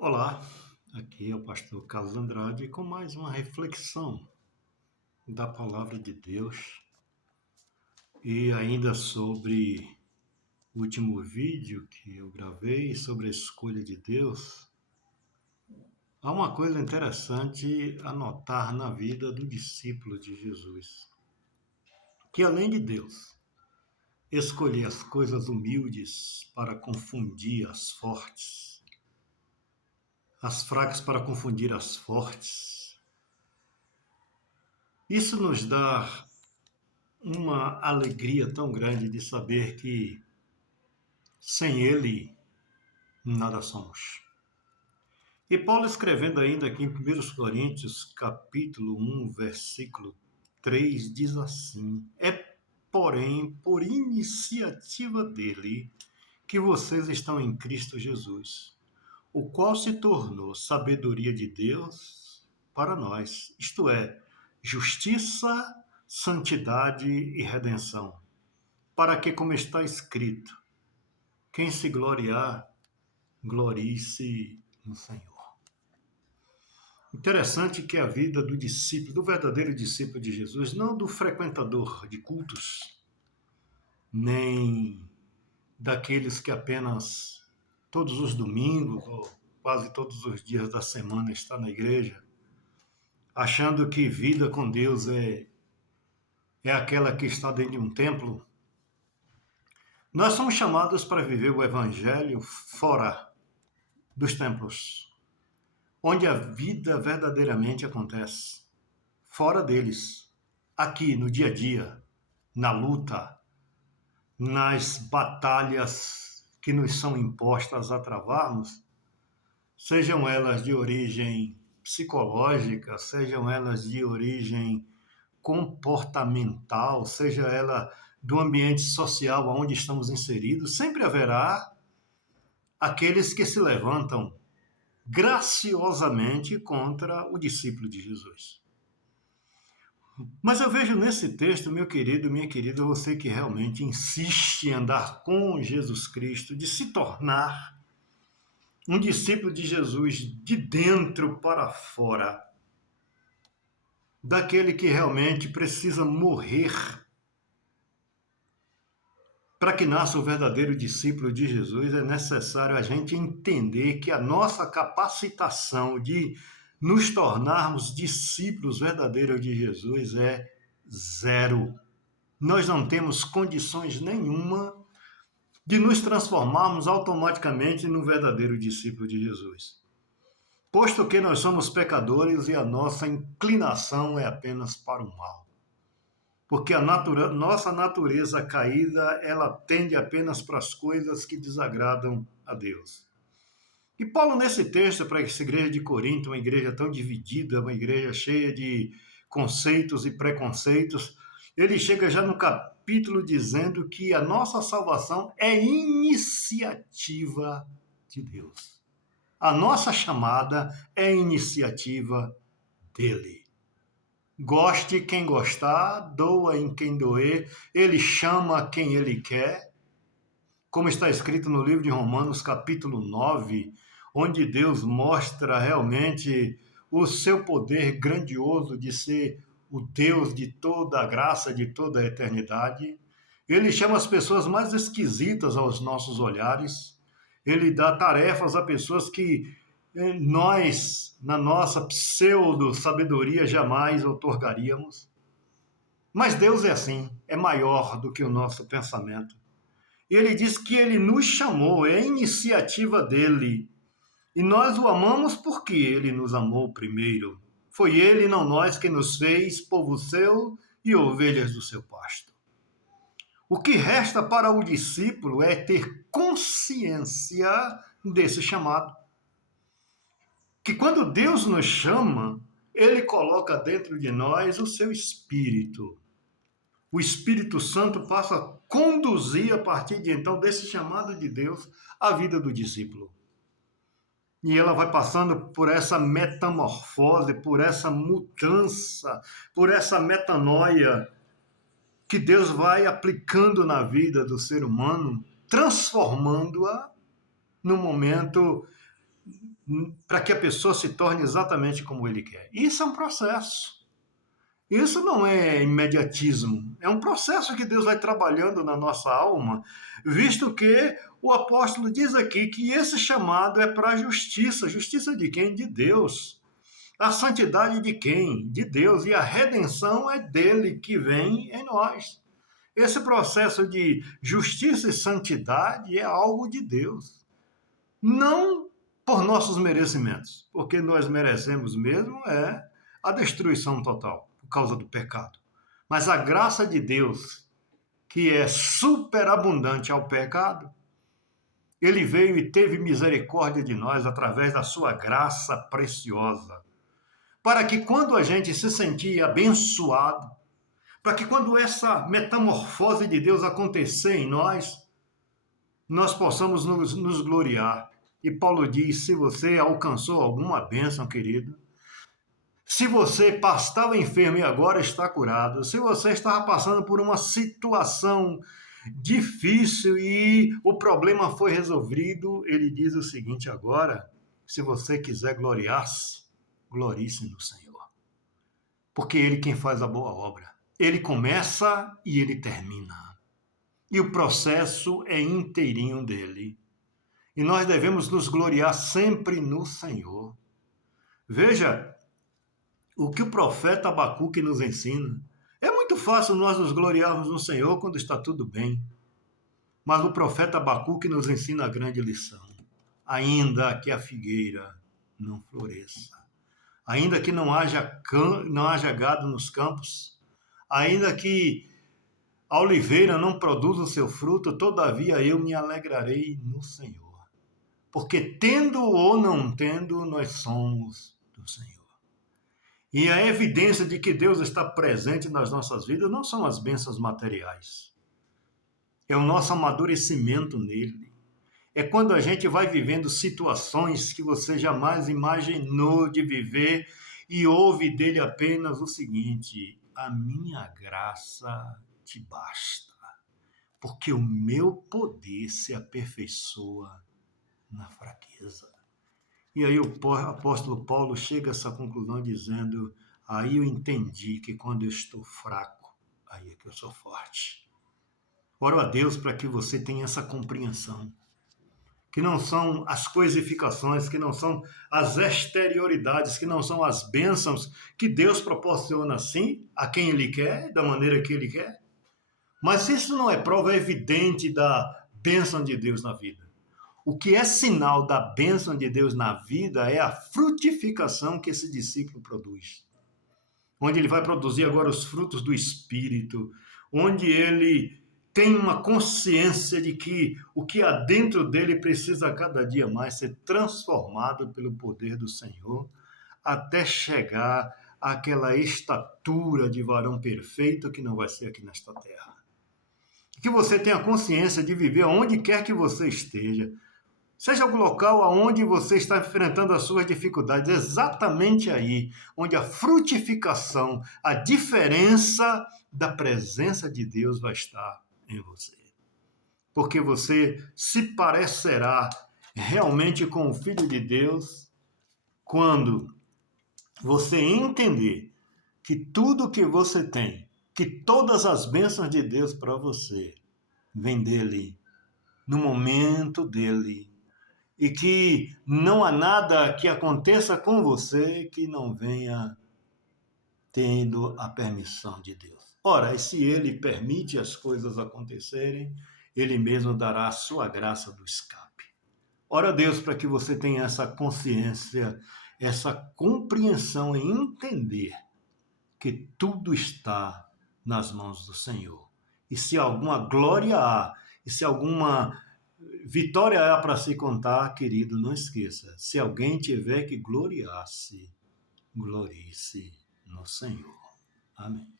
Olá, aqui é o pastor Carlos Andrade com mais uma reflexão da palavra de Deus e ainda sobre o último vídeo que eu gravei sobre a escolha de Deus. Há uma coisa interessante a notar na vida do discípulo de Jesus, que além de Deus escolher as coisas humildes para confundir as fortes, as fracas para confundir as fortes, isso nos dá uma alegria tão grande de saber que sem Ele nada somos. E Paulo escrevendo ainda aqui em 1 Coríntios, capítulo 1, versículo 3, diz assim: É, porém, por iniciativa dele que vocês estão em Cristo Jesus, o qual se tornou sabedoria de Deus para nós, isto é, justiça, santidade e redenção, para que, como está escrito, quem se gloriar, glorie-se no Senhor. Interessante que a vida do discípulo, do verdadeiro discípulo de Jesus, não do frequentador de cultos, nem daqueles que apenas todos os domingos ou quase todos os dias da semana está na igreja, achando que vida com Deus é aquela que está dentro de um templo. Nós somos chamados para viver o evangelho fora dos templos, onde a vida verdadeiramente acontece, fora deles, aqui no dia a dia, na luta, nas batalhas que nos são impostas a travarmos, sejam elas de origem psicológica, sejam elas de origem comportamental, seja ela do ambiente social onde estamos inseridos, sempre haverá aqueles que se levantam graciosamente contra o discípulo de Jesus. Mas eu vejo nesse texto, meu querido, minha querida, você que realmente insiste em andar com Jesus Cristo, de se tornar um discípulo de Jesus de dentro para fora, daquele que realmente precisa morrer para que nasça o verdadeiro discípulo de Jesus. É necessário a gente entender que a nossa capacitação de nos tornarmos discípulos verdadeiros de Jesus é zero. Nós não temos condições nenhuma de nos transformarmos automaticamente no verdadeiro discípulo de Jesus. Posto que nós somos pecadores e a nossa inclinação é apenas para o mal. Porque a nossa natureza caída, ela tende apenas para as coisas que desagradam a Deus. E Paulo, nesse texto, para essa igreja de Corinto, uma igreja tão dividida, uma igreja cheia de conceitos e preconceitos, ele chega já no capítulo dizendo que a nossa salvação é iniciativa de Deus. A nossa chamada é iniciativa dele. Goste quem gostar, doa em quem doer, ele chama quem ele quer, como está escrito no livro de Romanos, capítulo 9, onde Deus mostra realmente o seu poder grandioso de ser o Deus de toda a graça, de toda a eternidade. Ele chama as pessoas mais esquisitas aos nossos olhares, ele dá tarefas a pessoas que nós, na nossa pseudo-sabedoria, jamais outorgaríamos. Mas Deus é assim, é maior do que o nosso pensamento. E ele diz que ele nos chamou, é a iniciativa dele. E nós o amamos porque ele nos amou primeiro. Foi ele, não nós, que nos fez povo seu e ovelhas do seu pasto. O que resta para o discípulo é ter consciência desse chamado. Que quando Deus nos chama, ele coloca dentro de nós o seu espírito. O Espírito Santo passa a conduzir, a partir de então, desse chamado de Deus, a vida do discípulo. E ela vai passando por essa metamorfose, por essa mudança, por essa metanoia que Deus vai aplicando na vida do ser humano, transformando-a no momento para que a pessoa se torne exatamente como ele quer. Isso é um processo. Isso não é imediatismo, é um processo que Deus vai trabalhando na nossa alma, visto que o apóstolo diz aqui que esse chamado é para a justiça. Justiça de quem? De Deus. A santidade de quem? De Deus. E a redenção é dele que vem em nós. Esse processo de justiça e santidade é algo de Deus. Não por nossos merecimentos, porque nós merecemos mesmo a destruição total por causa do pecado. Mas a graça de Deus, que é superabundante ao pecado, ele veio e teve misericórdia de nós através da sua graça preciosa, para que quando a gente se sentir abençoado, para que quando essa metamorfose de Deus acontecer em nós possamos nos gloriar. E Paulo diz, se você alcançou alguma bênção, querido, se você estava enfermo e agora está curado, se você estava passando por uma situação difícil e o problema foi resolvido, ele diz o seguinte agora, se você quiser gloriar-se, glorie-se no Senhor. Porque ele quem faz a boa obra. Ele começa e ele termina. E o processo é inteirinho dele. E nós devemos nos gloriar sempre no Senhor. Veja o que o profeta Abacuque nos ensina. É muito fácil nós nos gloriarmos no Senhor quando está tudo bem. Mas o profeta Abacuque nos ensina a grande lição. Ainda que a figueira não floresça, ainda que não haja gado nos campos, ainda que a oliveira não produza o seu fruto, todavia eu me alegrarei no Senhor. Porque tendo ou não tendo, nós somos do Senhor. E a evidência de que Deus está presente nas nossas vidas não são as bênçãos materiais. É o nosso amadurecimento nele. É quando a gente vai vivendo situações que você jamais imaginou de viver e ouve dele apenas o seguinte: a minha graça te basta, porque o meu poder se aperfeiçoa na fraqueza. E aí o apóstolo Paulo chega a essa conclusão dizendo, aí eu entendi que quando eu estou fraco, aí é que eu sou forte. Oro a Deus para que você tenha essa compreensão, que não são as coisificações, que não são as exterioridades, que não são as bênçãos que Deus proporciona assim, a quem Ele quer, da maneira que Ele quer. Mas isso não é prova evidente da bênção de Deus na vida. O que é sinal da bênção de Deus na vida é a frutificação que esse discípulo produz. Onde ele vai produzir agora os frutos do Espírito, onde ele tem uma consciência de que o que há dentro dele precisa cada dia mais ser transformado pelo poder do Senhor, até chegar àquela estatura de varão perfeito que não vai ser aqui nesta terra. Que você tenha consciência de viver onde quer que você esteja, seja o local aonde você está enfrentando as suas dificuldades, exatamente aí, onde a frutificação, a diferença da presença de Deus vai estar em você. Porque você se parecerá realmente com o Filho de Deus quando você entender que tudo que você tem, que todas as bênçãos de Deus para você, vem dele, no momento dele, e que não há nada que aconteça com você que não venha tendo a permissão de Deus. Ora, e se ele permite as coisas acontecerem, ele mesmo dará a sua graça do escape. Ora, Deus, para que você tenha essa consciência, essa compreensão e entender que tudo está nas mãos do Senhor. E se alguma glória há, e se alguma vitória há para se contar, querido, não esqueça. Se alguém tiver que gloriar-se, glorie-se no Senhor. Amém.